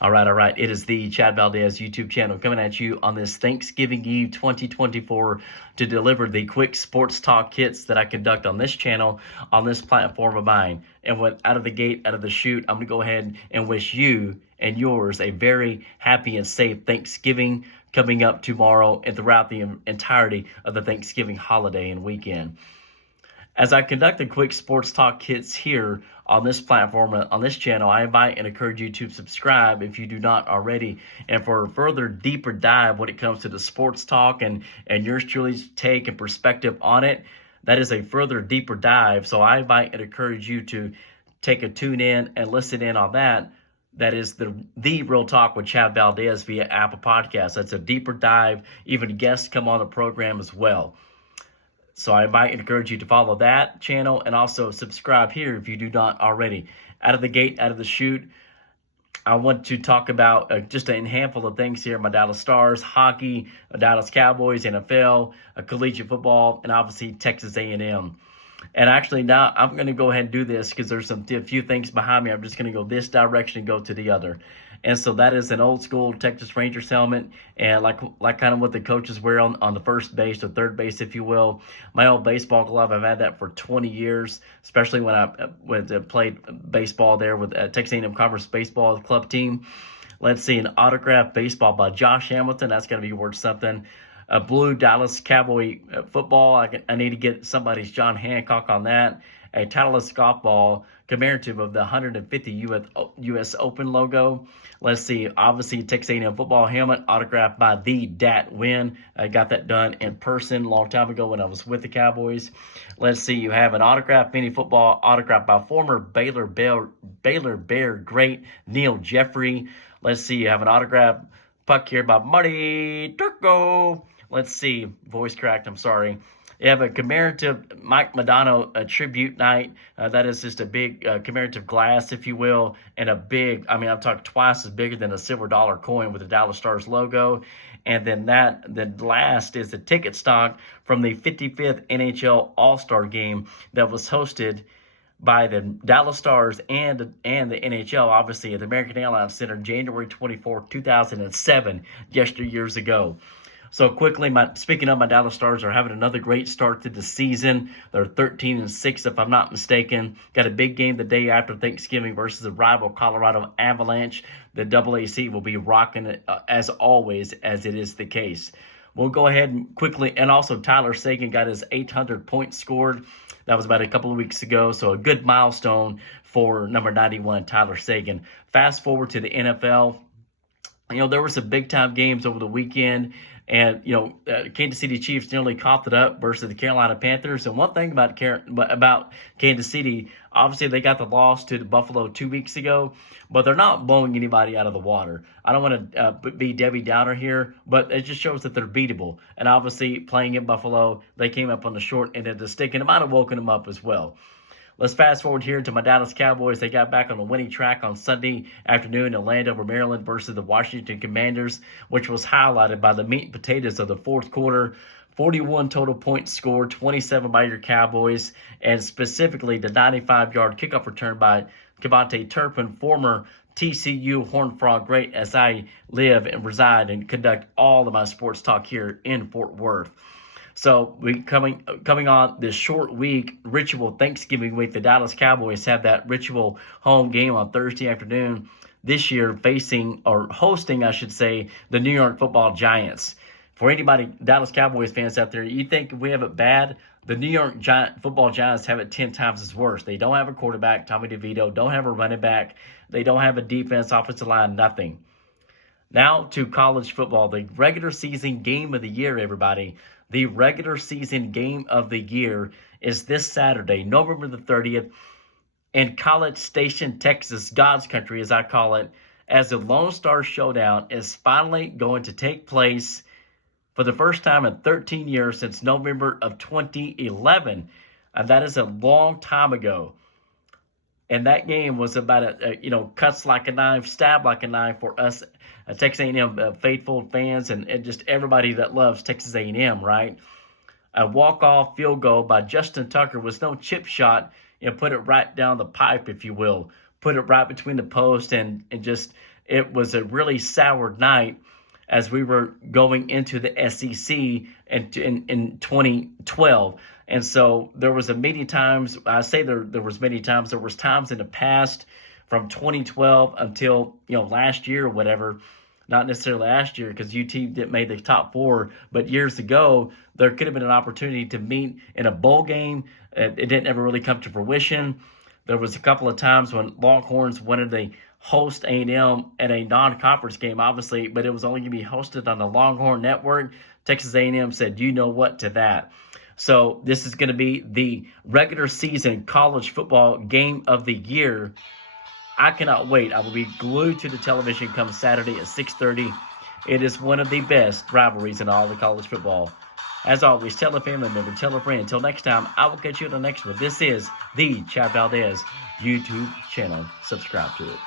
All right, all right. It is the Chad Valdez YouTube channel coming at you on this Thanksgiving Eve 2024 to deliver the quick sports talk hits that I conduct on this channel, on this platform of mine. And what out of the gate, out of the chute, I'm going to go ahead and wish you and yours a very happy and safe Thanksgiving coming up tomorrow and throughout the entirety of the Thanksgiving holiday and weekend. As I conduct the quick sports talk hits here on this platform, on this channel, I invite and encourage you to subscribe if you do not already. And for a further deeper dive when it comes to the sports talk and yours truly's take and perspective on it, that is a further deeper dive. So I invite and encourage you to take a tune in and listen in on that. That is the Real Talk with Chad Valdez via Apple Podcasts. That's a deeper dive. Even guests come on the program as well. So I might encourage you to follow that channel and also subscribe here if you do not already. Out of the gate, out of the chute, I want to talk about just a handful of things here. My Dallas Stars, hockey, Dallas Cowboys, NFL, collegiate football, and obviously Texas A&M. And actually now I'm going to go ahead and do this because there's a few things behind me. I'm just going to go this direction and go to the other. And so that is an old school Texas Rangers helmet, and like kind of what the coaches wear on the first base or third base, if you will. My old baseball glove, I've had that for 20 years, especially when I played baseball there with Texas A&M Conference Baseball Club team. Let's see, an autographed baseball by Josh Hamilton. That's got to be worth something. A blue Dallas Cowboy football. I need to get somebody's John Hancock on that. A Titleist golf ball commemorative of the 150 U.S. Open logo. Let's see, obviously Texas A&M football helmet autographed by the Dat Win. I got that done in person a long time ago when I was with the Cowboys. Let's see, you have an autographed mini football autographed by former Baylor Bear great Neil Jeffrey. Let's see, you have an autographed puck here by Marty Turco. Let's see, voice cracked, I'm sorry. You have a commemorative Mike Modano tribute night. That is just a big commemorative glass, if you will, and a big, I'm talking twice as bigger than a silver dollar coin with the Dallas Stars logo. And then the last is the ticket stock from the 55th NHL All-Star game that was hosted by the Dallas Stars and the NHL, obviously, at the American Airlines Center, January 24, 2007, years ago. So quickly, speaking of my Dallas Stars, are having another great start to the season. They're 13-6, if I'm not mistaken. Got a big game the day after Thanksgiving versus the rival Colorado Avalanche. The AAC will be rocking it as always, as it is the case. We'll go ahead and quickly, and also Tyler Seguin got his 800 points scored. That was about a couple of weeks ago, so a good milestone for number 91, Tyler Seguin. Fast forward to the NFL. There were some big-time games over the weekend. And, Kansas City Chiefs nearly coughed it up versus the Carolina Panthers. And one thing about Kansas City, obviously they got the loss to the Buffalo 2 weeks ago, but they're not blowing anybody out of the water. I don't want to be Debbie Downer here, but it just shows that they're beatable. And obviously playing in Buffalo, they came up on the short end of the stick, and it might have woken them up as well. Let's fast forward here to my Dallas Cowboys. They got back on the winning track on Sunday afternoon in Landover, Maryland versus the Washington Commanders, which was highlighted by the meat and potatoes of the fourth quarter. 41 total points scored, 27 by your Cowboys, and specifically the 95-yard kickoff return by Kevontae Turpin, former TCU Horned Frog great, as I live and reside and conduct all of my sports talk here in Fort Worth. So we coming on this short week, ritual Thanksgiving week, the Dallas Cowboys have that ritual home game on Thursday afternoon this year, hosting, I should say, the New York Football Giants. For anybody, Dallas Cowboys fans out there, you think we have it bad? The New York Football Giants have it 10 times as worse. They don't have a quarterback, Tommy DeVito, don't have a running back. They don't have a defense, offensive line, nothing. Now to college football, the regular season game of the year, everybody. The regular season game of the year is this Saturday, November the 30th, in College Station, Texas, God's country, as I call it, as the Lone Star Showdown is finally going to take place for the first time in 13 years since November of 2011. And that is a long time ago. And that game was about cuts like a knife, stab like a knife for us Texas A&M faithful fans and just everybody that loves Texas A&M, right? A walk-off field goal by Justin Tucker was no chip shot, put it right down the pipe, if you will. Put it right between the post and just it was a really sour night as we were going into the SEC in 2012. And so there was many times, I say there was many times, there was times in the past from 2012 until, last year or whatever, not necessarily last year because UT didn't make the top 4, but years ago, there could have been an opportunity to meet in a bowl game. It didn't ever really come to fruition. There was a couple of times when Longhorns wanted to host A&M at a non-conference game, obviously, but it was only going to be hosted on the Longhorn Network. Texas A&M said, you know what, to that. So this is going to be the regular season college football game of the year. I cannot wait. I will be glued to the television come Saturday at 6:30. It is one of the best rivalries in all of college football. As always, tell a family member, tell a friend. Until next time, I will catch you on the next one. This is the Chad Valdez YouTube channel. Subscribe to it.